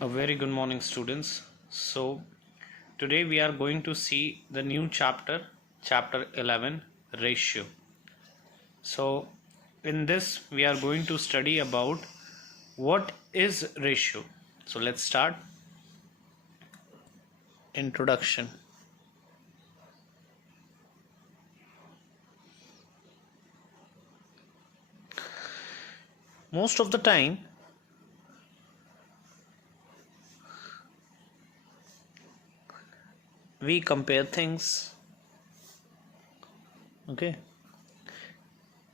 A very good morning, students. So, today we are going to see the new chapter, chapter 11, ratio. So, in this, we are going to study about what is ratio. So, let's start. Introduction. Most of the time, we compare things. Okay,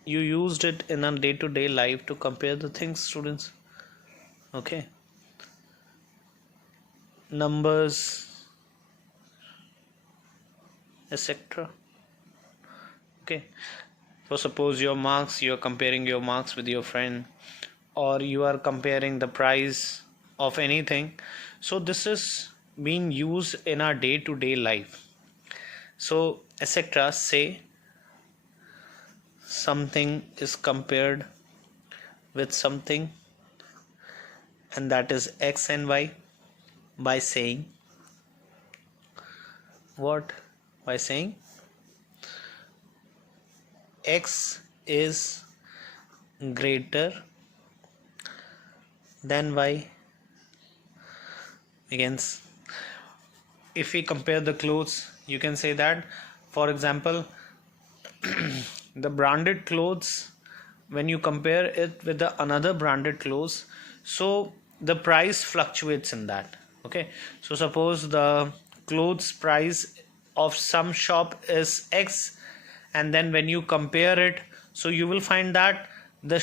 you used it in a day-to-day life to compare the things, students. Okay, numbers, etc. Okay, so suppose your marks, you are comparing your marks with your friend, or you are comparing the price of anything. So this is being used in our day-to-day life. So etc. say something is compared with something, and that is x and y, by saying what? By saying x is greater than y. Again, if we compare the clothes, you can say that, for example, the branded clothes, when you compare it with the another branded clothes, so the price fluctuates in that. Okay, so suppose the clothes price of some shop is x, and then when you compare it, so you will find that the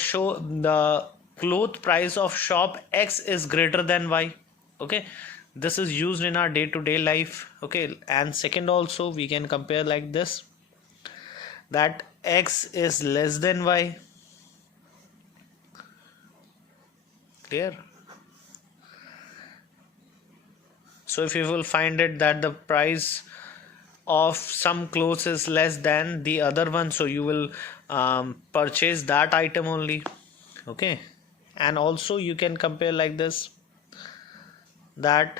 cloth price of shop x is greater than y. Okay, this is used in our day to day life. Okay, and second, also we can compare like this, that x is less than y. Clear? So if you will find it that the price of some clothes is less than the other one, so you will purchase that item only. Okay, and also you can compare like this, that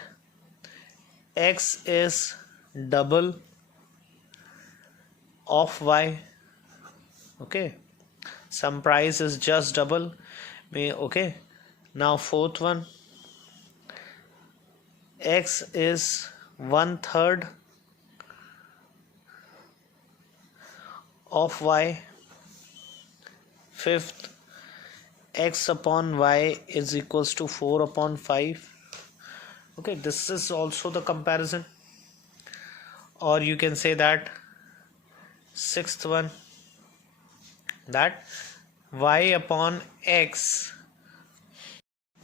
x is double of y. Okay, some price is just double. Okay, now fourth one, x is 1/3 of y. Fifth, x upon y is equals to 4 upon 5. Okay, this is also the comparison. Or you can say that sixth one, that y upon x.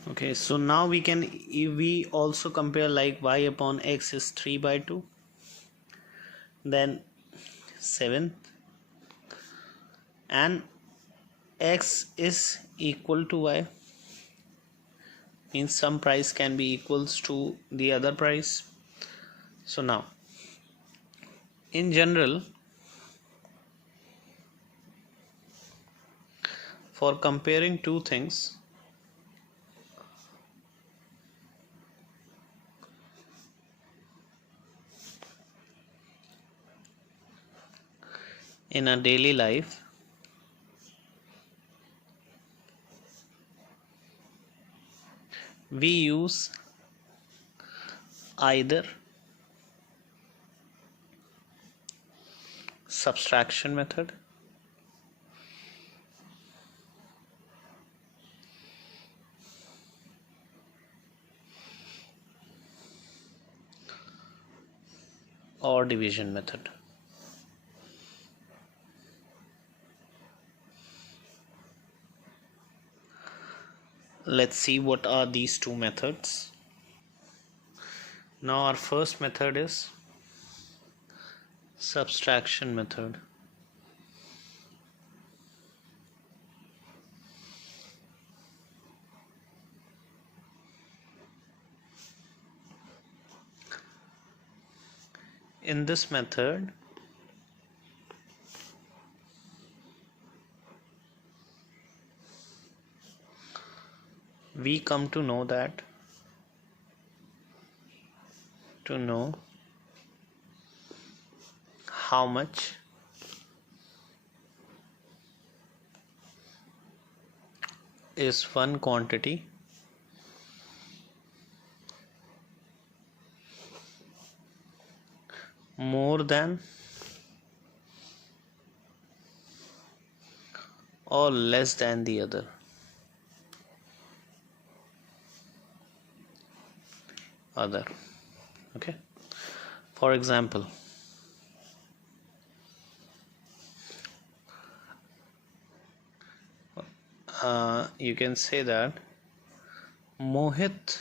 Okay, so now we also compare like y upon x is 3/2. Then seventh, and x is equal to y, means some price can be equals to the other price. So now, in general, for comparing two things, in a daily life, we use either subtraction method or division method. Let's see what are these two methods. Now our first method is subtraction method. In this method, we come to know that to know how much is one quantity more than or less than the other. Okay, for example, you can say that Mohit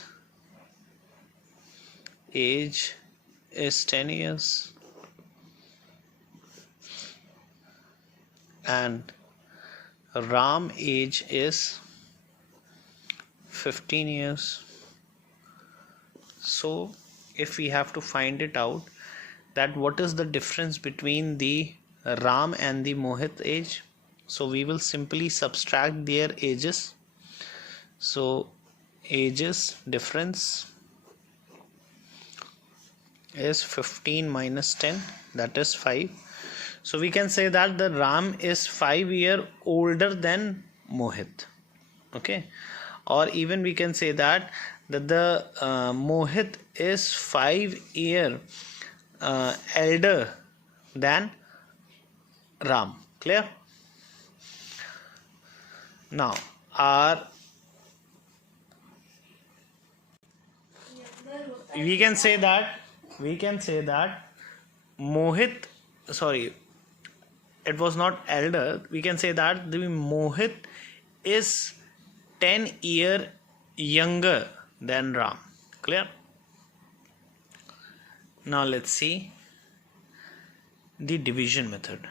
age is 10 years and Ram age is 15 years. So if we have to find it out that what is the difference between the Ram and the Mohit age, so we will simply subtract their ages. So ages difference is 15 minus 10, that is 5. So we can say that the Ram is 5 years older than Mohit. Okay, or even we can say that the Mohit is 5 years elder than Ram. Clear? Now we can say that Mohit, sorry, it was not elder. We can say that the Mohit is 10 years younger than Ram. Clear? Now let's see the division method.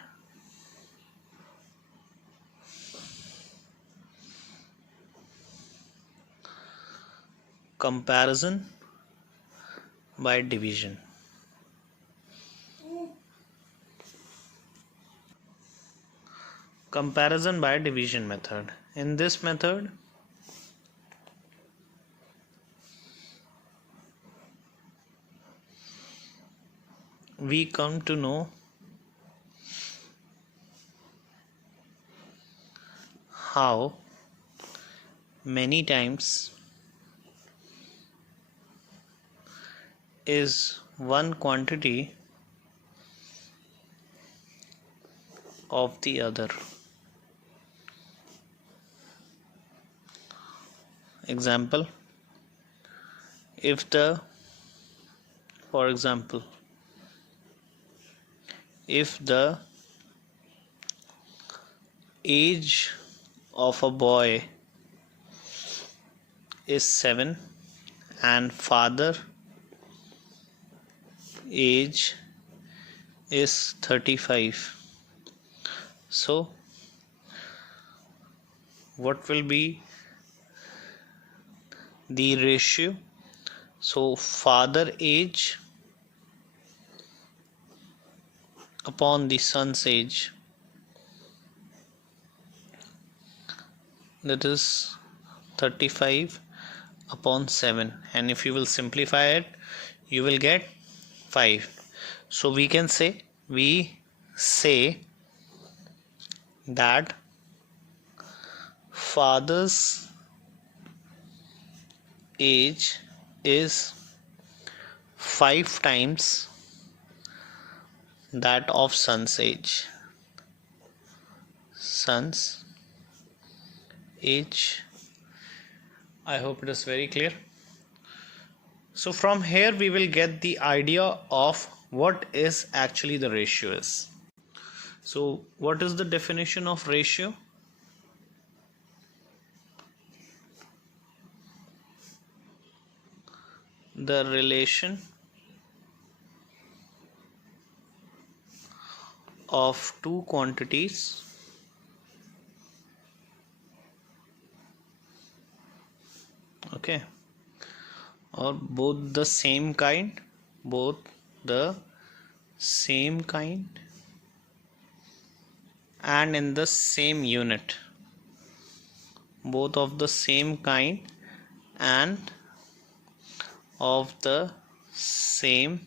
Comparison by division. Comparison by division method. In this method, we come to know how many times is one quantity of the other. Example, for example, if the age of a boy is 7 and father age is 35, so what will be the ratio? So father age upon the son's age, that is 35 upon 7, and if you will simplify it you will get 5. So we say that father's age is 5 times that of son's age. Son's age. I hope it is very clear. So from here we will get the idea of what is actually the ratio is. So what is the definition of ratio? The relation of two quantities okay, or both the same kind and in the same unit, both of the same kind and of the same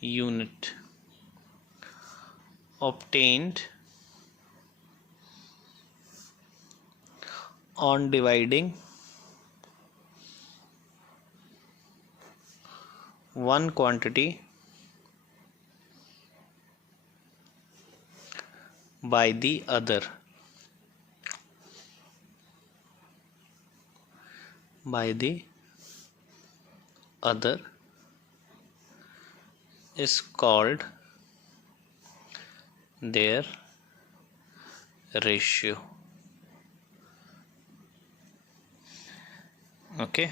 unit obtained on dividing one quantity by the other is called their ratio. Okay,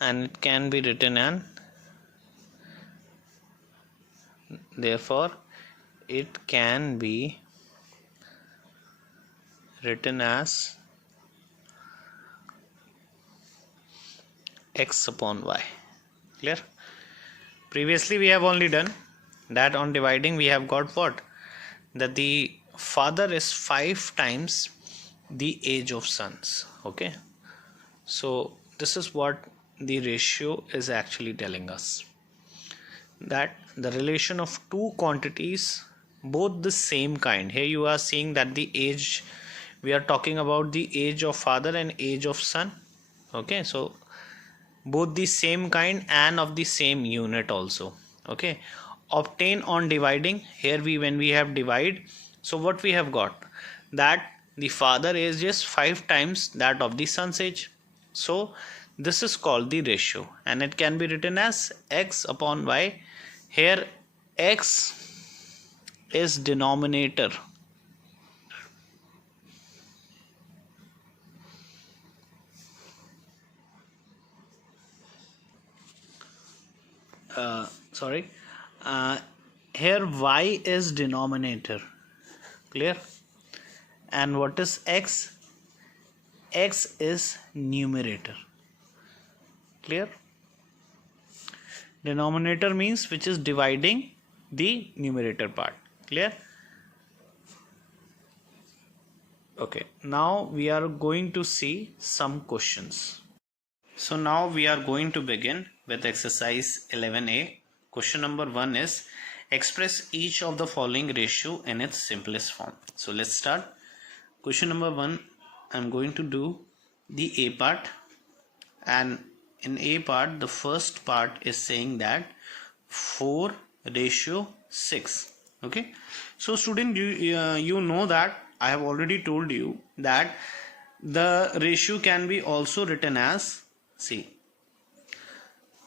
and it can be written and therefore it can be written as x upon y. Clear? Previously we have only done that on dividing. We have got what? That the father is 5 times the age of sons. Okay, so this is what the ratio is actually telling us, that the relation of two quantities both the same kind. Here you are seeing that the age, we are talking about the age of father and age of son. Okay, so both the same kind and of the same unit also. Okay, obtain on dividing. Here when we have divide, so what we have got, that the father age is 5 times that of the son's age. So this is called the ratio, and it can be written as x upon y. Here x is denominator, sorry, here y is denominator. Clear? And what is x? X is numerator. Clear? Denominator means which is dividing the numerator part. Clear? Okay, now we are going to see some questions. So now we are going to begin with exercise 11a. Question number 1 is express each of the following ratio in its simplest form. So let's start. Question number 1, I'm going to do the A part, and in A part the first part is saying that 4:6. Okay, so student, you know that I have already told you that the ratio can be also written as, see,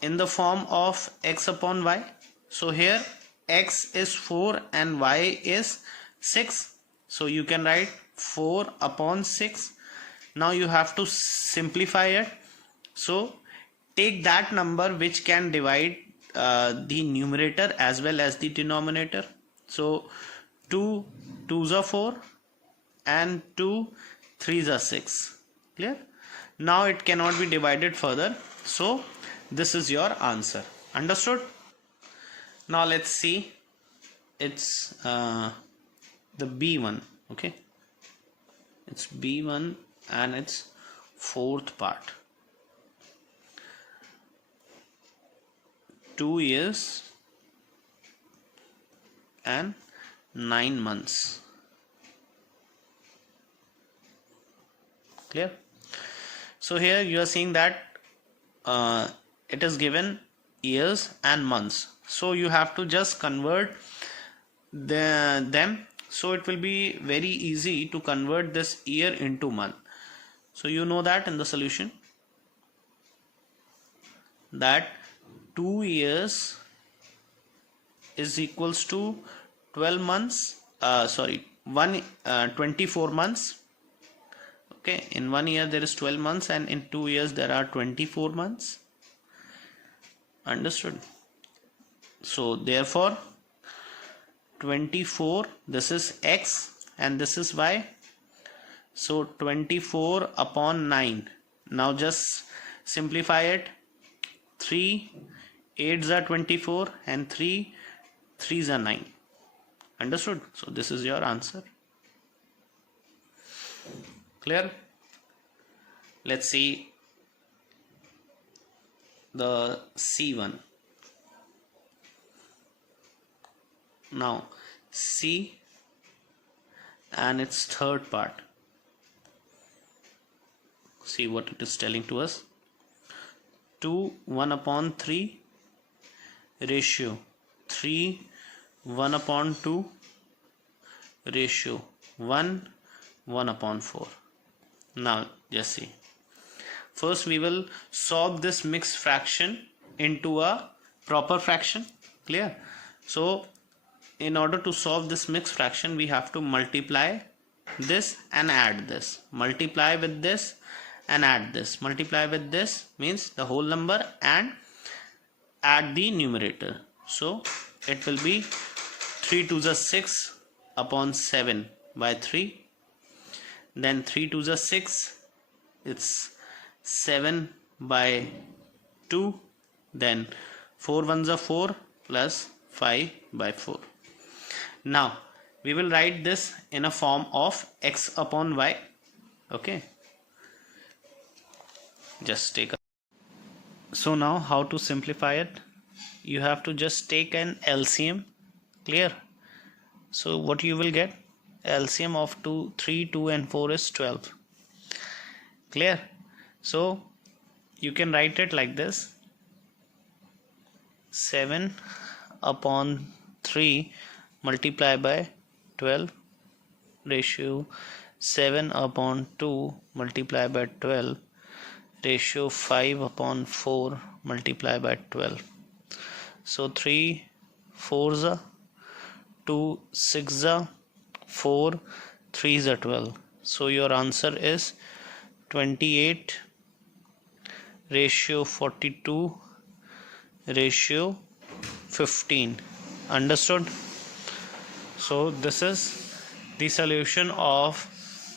in the form of x upon y. So here x is 4 and y is 6, so you can write 4 upon 6. Now you have to simplify it, so take that number which can divide the numerator as well as the denominator. So 2 2s are 4 and 2 3s are 6. Clear? Now it cannot be divided further, so this is your answer. Understood? Now let's see, it's the B1. Okay, it's B1 and it's fourth part. 2 years and 9 months. Clear? So here you are seeing that it is given years and months, so you have to just convert them. So it will be very easy to convert this year into month. So you know that in the solution, that 2 years is equals to 12 months, 24 months. Okay, in 1 year there is 12 months and in 2 years there are 24 months. Understood? So therefore 24, this is x and this is y. So 24 upon 9. Now just simplify it. 3 8s are 24 and 3 3s are 9. Understood? So this is your answer. Clear? Let's see the C1. Now C and its third part. See what it is telling to us. 2 1 upon 3 ratio 3 1 upon 2 ratio 1 1 upon 4. Now just see. First we will solve this mixed fraction into a proper fraction. Clear? So in order to solve this mixed fraction, we have to multiply this and add this. Multiply with this and add this. Multiply with this means the whole number and add the numerator. So it will be 3 2 is 6 upon 7 by 3. Then 3 2 is 6. It's 7 by 2. Then 4 1s are 4 plus 5 by 4. Now we will write this in a form of x upon y. Okay, just take a. So now how to simplify it? You have to just take an LCM. Clear? So what you will get? LCM of 2 3 2 and 4 is 12. Clear? So you can write it like this: 7 upon 3 multiply by 12 ratio 7 upon 2 multiply by 12 ratio 5 upon 4 multiply by 12. So 3 4s are 2 6s are 4 3s are 12. So your answer is 28 ratio 42 ratio 15. Understood? So this is the solution of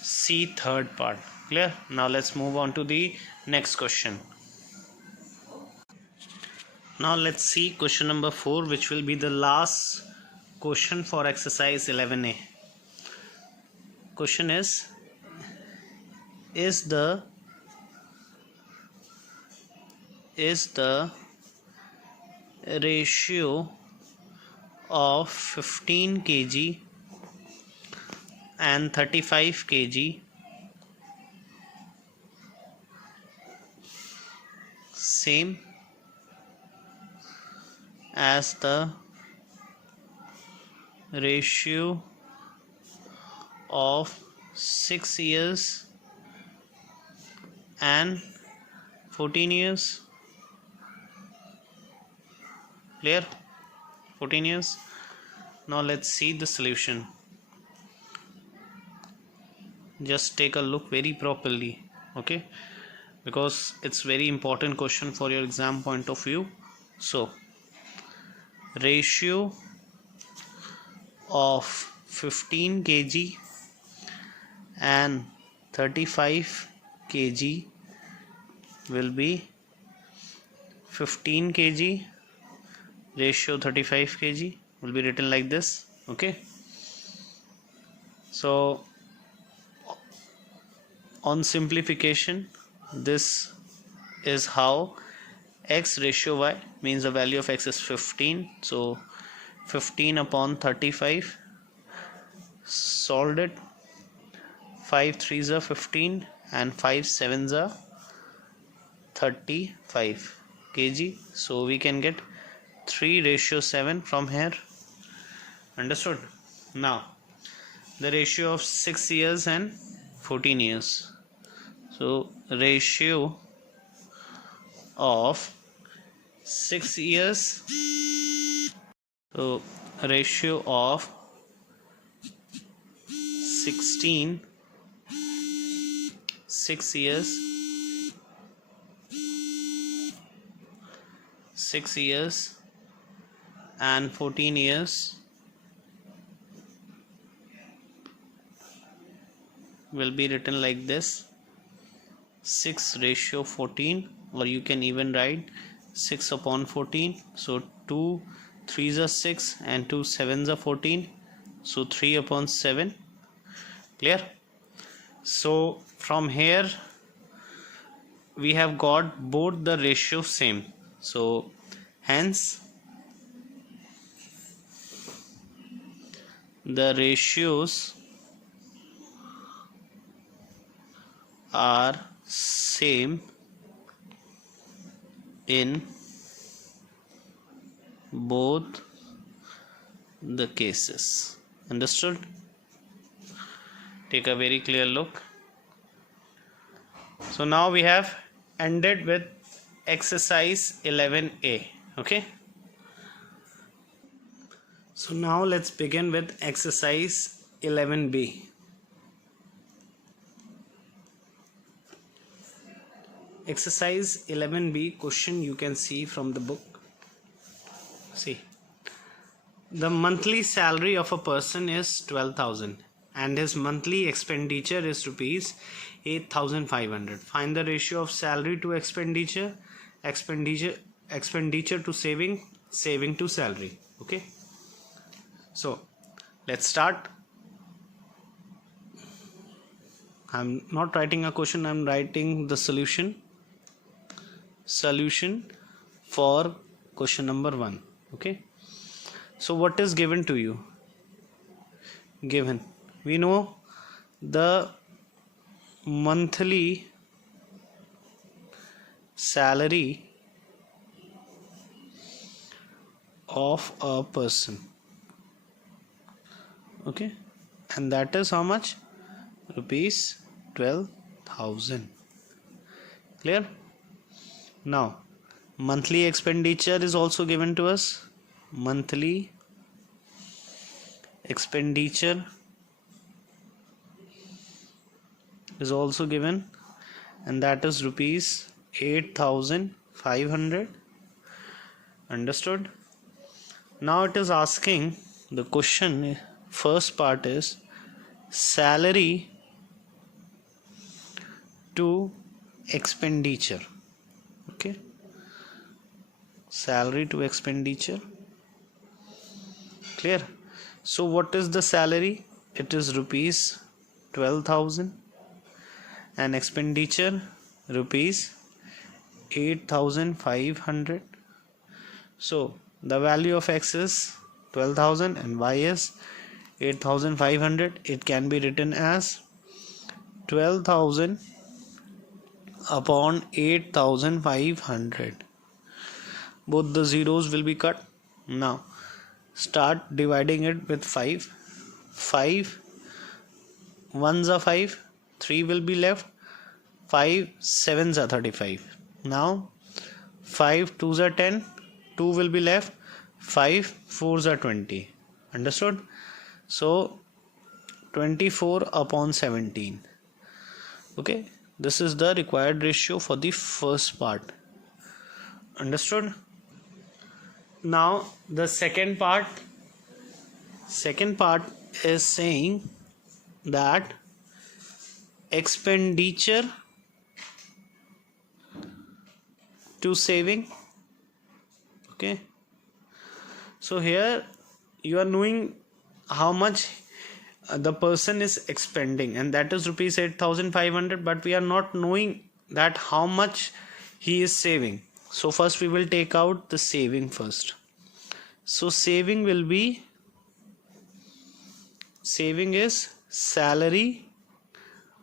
C third part. Clear? Now let's move on to the next question. Now let's see question number 4, which will be the last question for exercise 11A. Question is the ratio of 15 kg and 35 kg same as the ratio of 6 years and 14 years? Clear? 14 years. Now let's see the solution. Just take a look very properly, okay, because it's very important question for your exam point of view. So ratio of 15 kg and 35 kg will be 15 kg ratio 35 kg will be written like this. Okay, so on simplification, this is how x ratio y means the value of x is 15. So 15 upon 35, solved it. 5 3s are 15 and 5 7s are 35 kg. So we can get 3 ratio 7 from here. Understood? Now the ratio of 6 years and 14 years. So ratio of 6 years, so ratio of 16 6 years, 6 years and 14 years will be written like this: 6 ratio 14, or you can even write 6 upon 14. So 2 3s are 6 and 2 7s are 14, so 3 upon 7. Clear? So from here we have got both the ratio same. So hence the ratios are same in both the cases. Understood? Take a very clear look. So now we have ended with exercise 11a. Okay. So now let's begin with exercise 11b. Exercise 11b question you can see from the book. See, the monthly salary of a person is 12,000 and his monthly expenditure is rupees 8,500. Find the ratio of salary to expenditure, expenditure to saving, saving to salary. Okay. So let's start. I'm not writing a question, I'm writing the solution for question number 1. Okay. So what is given to you? Given, we know the monthly salary of a person. Okay, and that is how much? Rupees 12,000. Clear? Now monthly expenditure is also given to us. Monthly expenditure is also given, and that is rupees 8,500. Understood? Now it is asking, the question first part is salary to expenditure. Okay, salary to expenditure. Clear? So what is the salary? It is rupees 12,000 and expenditure rupees 8,500. So the value of x is 12,000 and y is 8,500. It can be written as 12,000 upon 8,500. Both the zeros will be cut. Now start dividing it with 5. 5 ones are 5, 3 will be left, 5 sevens are 35. Now 5 twos are 10, 2 will be left, 5 fours are 20. Understood? So 24 upon 17. Okay, this is the required ratio for the first part. Understood? Now the second part is saying that expenditure to saving. Okay, so here you are knowing how much the person is expending, and that is rupees 8,500, but we are not knowing that how much he is saving. So first we will take out the saving first. So saving is salary,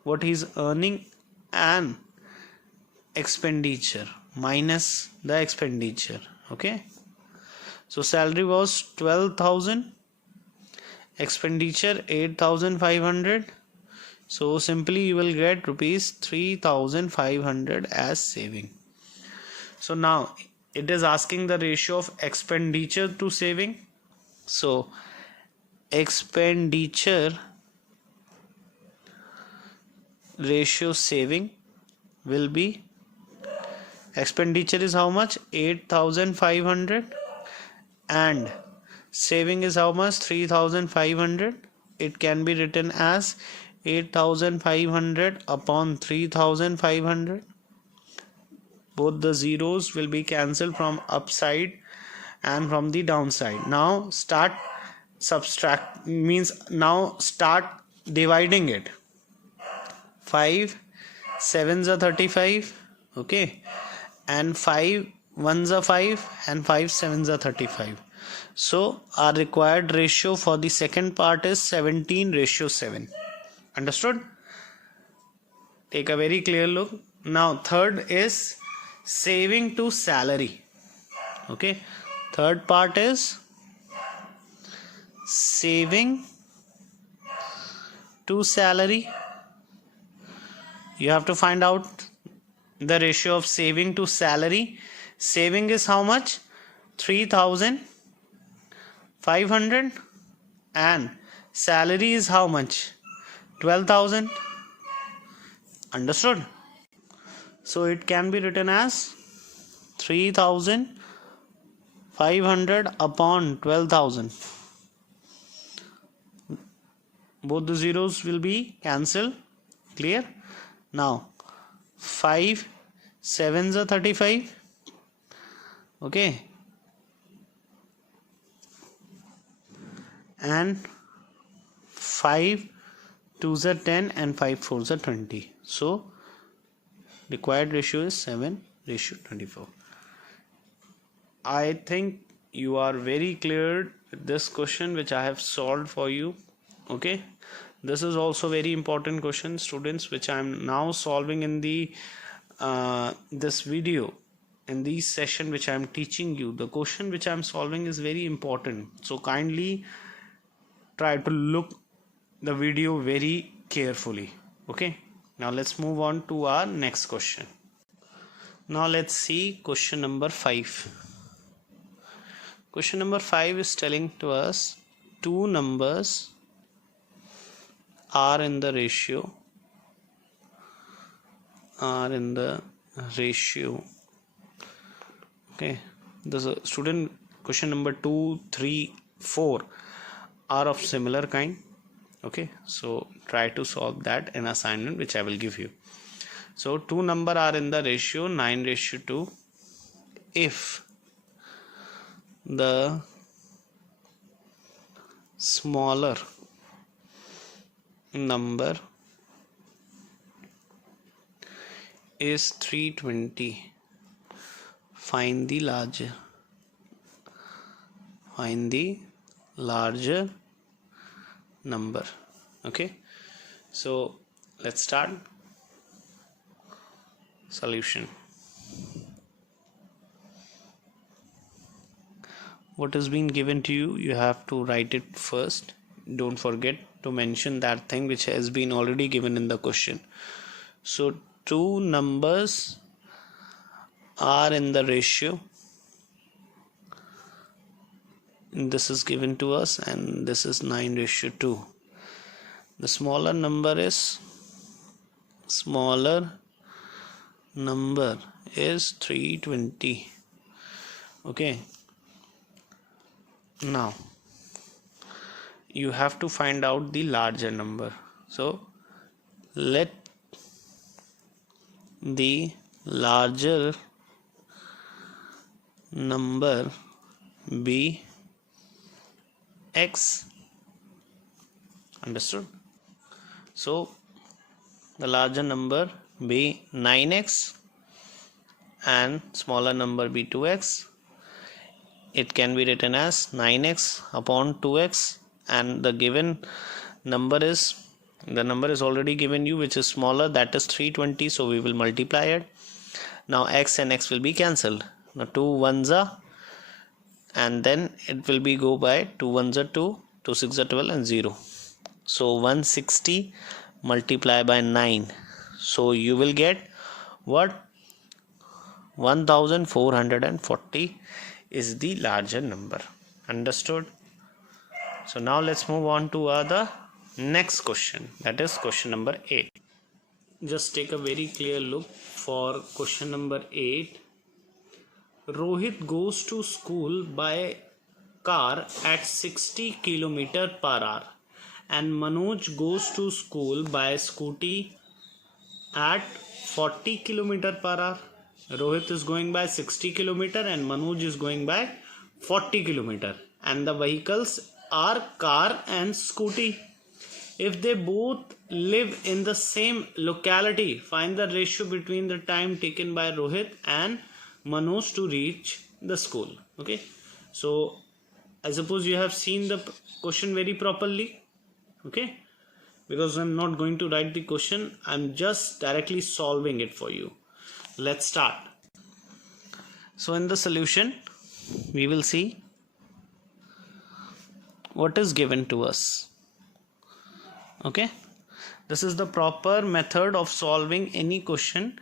what he is earning, and expenditure minus the expenditure. Okay, so salary was 12,000, expenditure 8,500. So simply you will get rupees 3,500 as saving. So now it is asking the ratio of expenditure to saving. So expenditure ratio saving will be, expenditure is how much? 8,500 and saving is how much? 3,500. It can be written as 8,500 upon 3,500. Both the zeros will be cancelled from upside and from the downside. Now start subtract, means now start dividing it. 5 sevens are 35. Okay, and 5 ones are 5 and 5 sevens are 35. So our required ratio for the second part is 17:7. Understood? Take a very clear look. Now third is saving to salary. Okay, third part is saving to salary. You have to find out the ratio of saving to salary. Saving is how much? 3,500, and salary is how much? 12,000. Understood? So it can be written as 3,500 upon 12,000. Both the zeros will be cancelled. Clear? Now 5 sevens are 35. Okay, and 5 2s are 10 and 5 4s are 20. So required ratio is 7:24. I think you are very clear with this question which I have solved for you. Okay, this is also very important question, students, which I am now solving in the this video, in this session which I am teaching you. The question which I am solving is very important, so kindly try to look the video very carefully. Okay, now let's move on to our next question. Now let's see question number 5. Question number 5 is telling to us two numbers are in the ratio Okay, the student, question number 2, 3, 4 are of similar kind. Okay, so try to solve that in assignment which I will give you. So two number are in the ratio 9:2 if the smaller number is 320. Find the larger number. Okay, so let's start solution. What has been given to you, you have to write it first. Don't forget to mention that thing which has been already given in the question. So two numbers are in the ratio, this is given to us, and this is 9:2. The smaller number is 320. Okay, now you have to find out the larger number. So let the larger number be x. Understood? So the larger number be 9x and smaller number be 2x. It can be written as 9x upon 2x, and the given number is, the number is already given you which is smaller, that is 320, so we will multiply it. Now x and x will be cancelled. Now 2 ones are, and then it will be go by 2 ones are 2, 2 6 are 12 and 0. So 160 multiply by 9, so you will get what? 1440 is the larger number. Understood? So now let's move on to the next question, that is question number 8. Just take a very clear look for question number 8. Rohit goes to school by car at 60 km/h and Manoj goes to school by scooty at 40 km/h. Rohit is going by 60 km and Manoj is going by 40 km, and the vehicles are car and scooty. If they both live in the same locality, find the ratio between the time taken by Rohit and Manoj to reach the school. Okay, so I suppose you have seen the question very properly. Okay, because I'm not going to write the question, I'm just directly solving it for you. Let's start. So in the solution we will see what is given to us. Okay, this is the proper method of solving any question.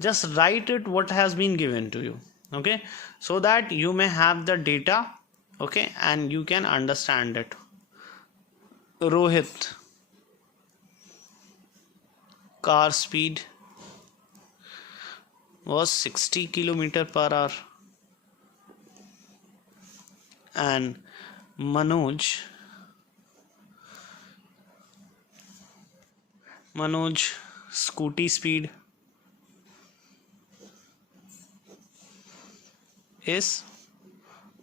Just write it what has been given to you. Okay, so that you may have the data. Okay, and you can understand it. Rohit, car speed was 60 kilometer per hour, and Manoj scooty speed is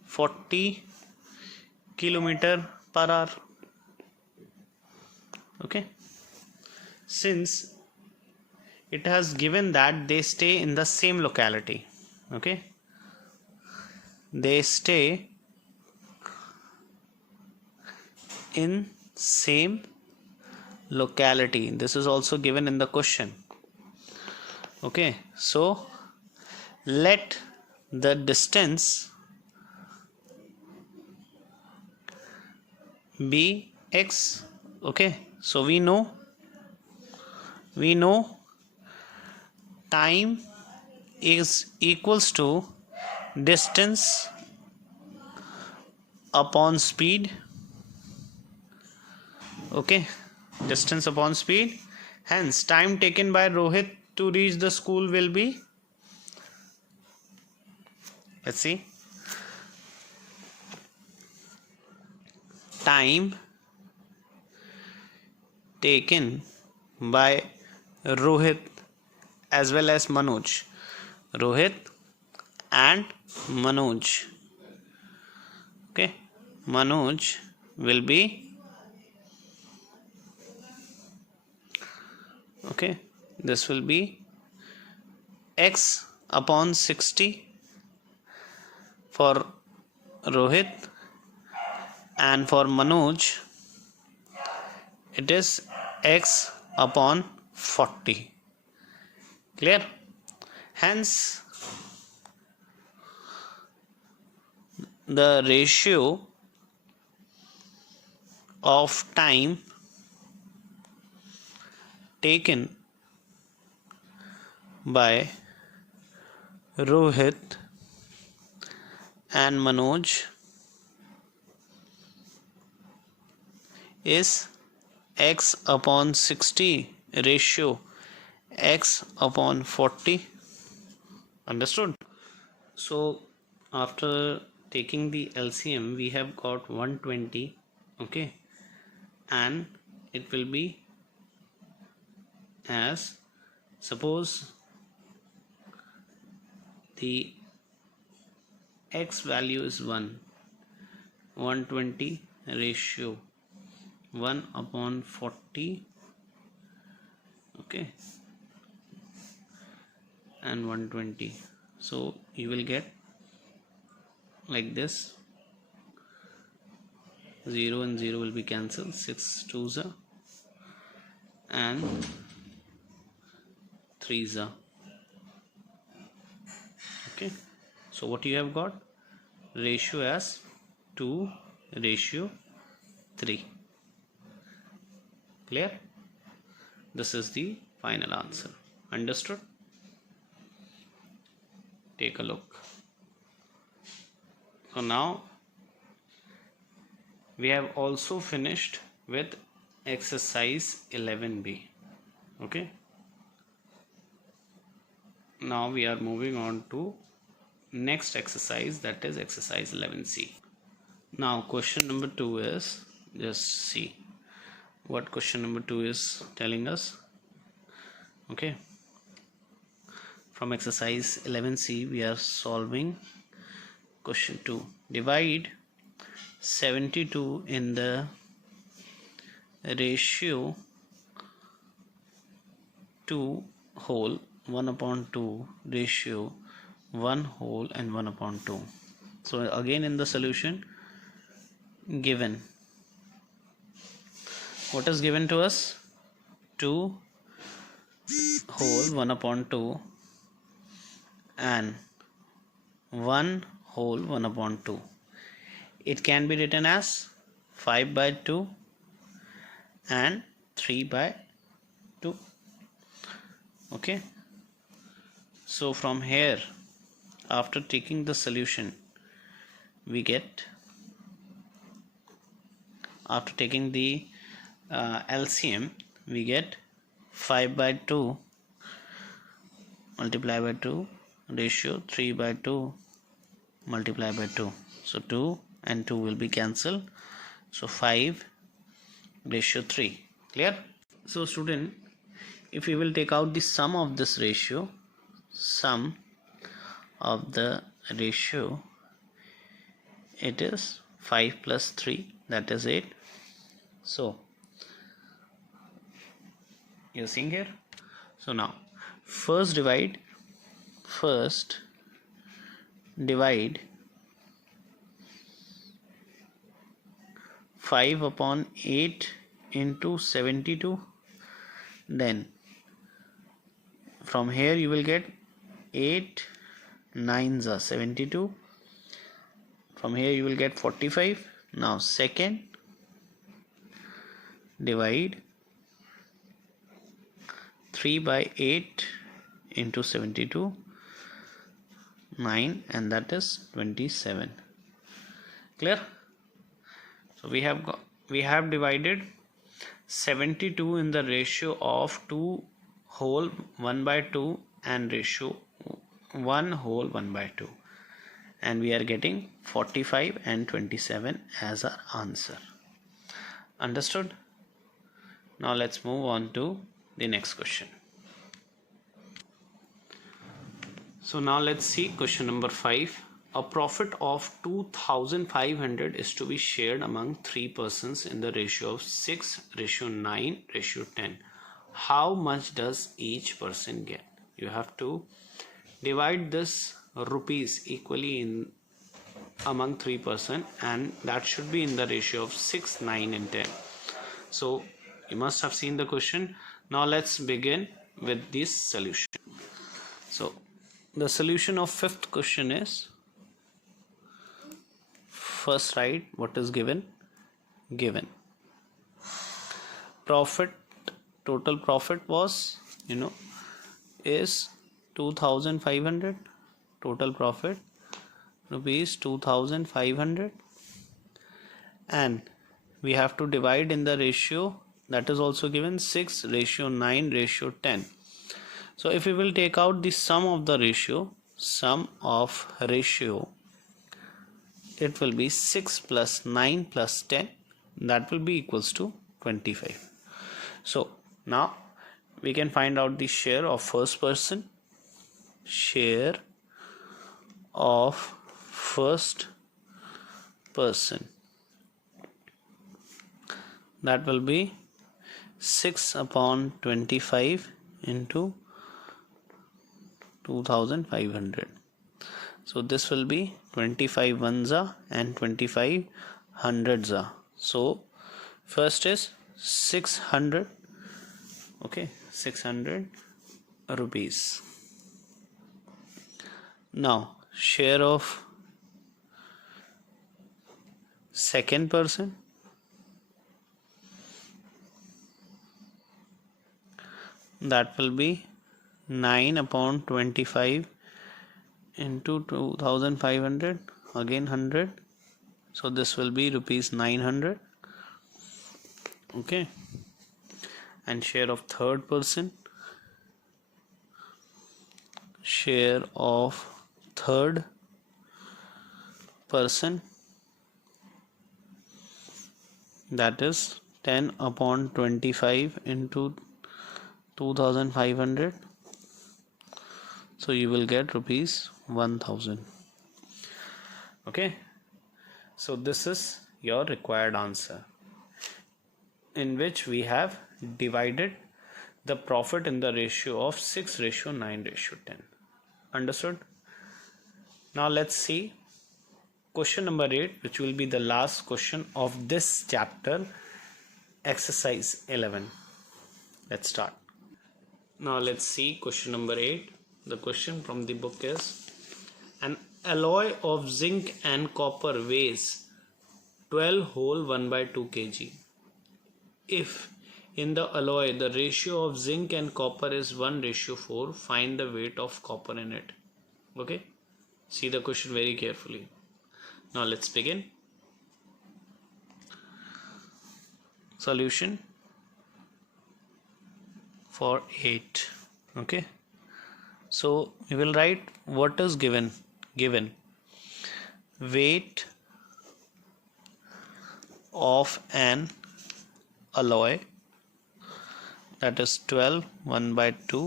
40 kilometer per hour. Okay, since it has given that they stay in the same locality. Okay, they stay in same locality. This is also given in the question. Okay, so let the distance be x. Okay, so we know time is equals to distance upon speed. Okay, distance upon speed. Hence time taken by Rohit to reach the school will be, let's see, time taken by Rohit as well as Manoj. Rohit and Manoj. Okay, Manoj will be, okay, this will be x upon 60 for Rohit, and for Manoj it is x upon 40. Clear? Hence the ratio of time taken by Rohit and Manoj is x upon 60 ratio x upon 40. Understood? So after taking the LCM we have got 120. Okay, and it will be as, suppose the x value is 120 ratio 1 upon 40. Okay, and 120, so you will get like this, 0 and 0 will be cancelled, 6 2s are and 3s are. Okay, so what you have got, ratio as 2 ratio 3. Clear? This is the final answer. Understood? Take a look. So now we have also finished with exercise 11b. Okay, now we are moving on to next exercise, that is exercise 11c. Now question number 2 is, just see what question number 2 is telling us. Okay, from exercise 11c we are solving question 2. Divide 72 in the ratio 2 whole 1 upon 2 ratio 1 whole and 1 upon 2. So again in the solution, given, what is given to us? 2 whole 1 upon 2 and 1 whole 1 upon 2. It can be written as 5 by 2 and 3 by 2. Okay, so from here, after taking the solution, we get, after taking the LCM, we get 5 by 2 multiply by 2 ratio 3 by 2 multiply by 2. So 2 and 2 will be cancelled. So 5 ratio 3. Clear? So student, if we will take out the sum of this ratio, sum of the ratio, it is 5 plus 3, that is 8. So you're seeing here. So now first divide 5 upon 8 into 72. Then from here you will get 8 9s are 72. From here you will get 45. Now second, divide 3 by 8 into 72, 9, and that is 27. Clear? So we have divided 72 in the ratio of 2 whole 1 by 2 and ratio 1 whole 1 by 2, and we are getting 45 and 27 as our answer. Understood? Now let's move on to the next question. So now let's see question number 5. A profit of 2,500 is to be shared among 3 persons in the ratio of 6 ratio 9 ratio 10. How much does each person get? You have to divide this rupees equally in among 3 person, and that should be in the ratio of 6, 9 and 10. So you must have seen the question. Now let's begin with this solution. So the solution of 5th question is, first write what is given. Profit, total profit was, is 2,500. Total profit rupees 2,500, and we have to divide in the ratio that is also given, 6 ratio 9 ratio 10. So if we will take out the sum of the ratio, it will be 6 plus 9 plus 10, that will be equals to 25. So now we can find out the share of first person. Share of first person, that will be 6 upon 25 into 2,500. So this will be 25 ones and 25 hundreds. So first is 600. Okay, 600 rupees. Now share of second person, that will be 9 upon 25 into 2,500, again 100. So this will be rupees 900. Okay, and share of third person, share of third person, that is 10 upon 25 into 2,500. So you will get rupees 1,000. Okay, so this is your required answer, in which we have divided the profit in the ratio of 6 ratio 9 ratio 10. Understood? Now let's see question number 8, which will be the last question of this chapter, exercise 11. Let's start. Now let's see question number 8. The question from the book is: an alloy of zinc and copper weighs 12 whole 1/2 kg. If in the alloy the ratio of zinc and copper is 1:4, find the weight of copper in it. Okay, see the question very carefully. Now let's begin. Solution for 8. Okay, so we will write what is given. Weight of an alloy, that is 12 1/2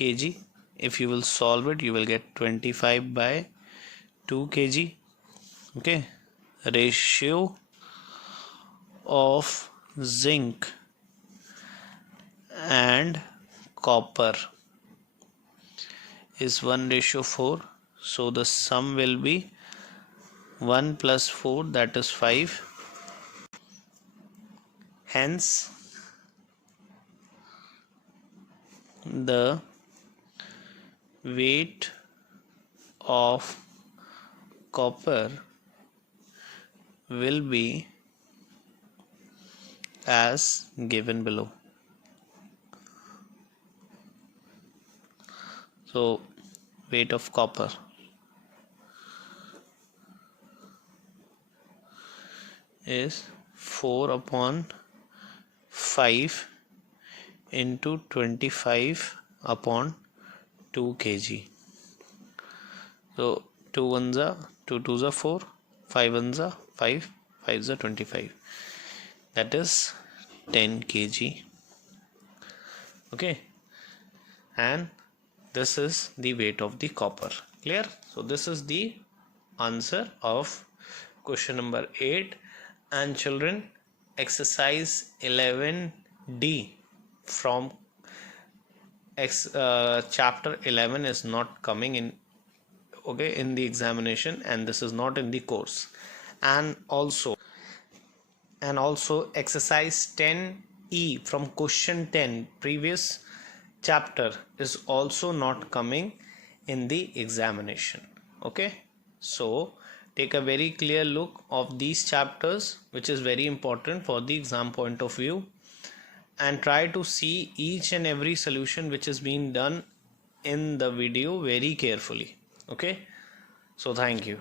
kg. If you will solve it, you will get 25/2 kg. Okay, ratio of zinc and copper is 1:4, so the sum will be 1 plus 4, that is 5. Hence the weight of copper will be as given below. So weight of copper is 4/5 into 25/2 kg. So 2 ones are 2 twos are 4, 5 ones are 5, 5s are 25. That is 10 kg. Okay, and this is the weight of the copper. Clear? So this is the answer of question number 8. And children, exercise 11D from chapter 11 is not coming in, okay, in the examination, and this is not in the course. And also exercise 10E from question 10 previous chapter is also not coming in the examination. Okay, so take a very clear look of these chapters, which is very important for the exam point of view, and try to see each and every solution which is being done in the video very carefully. Okay, so thank you.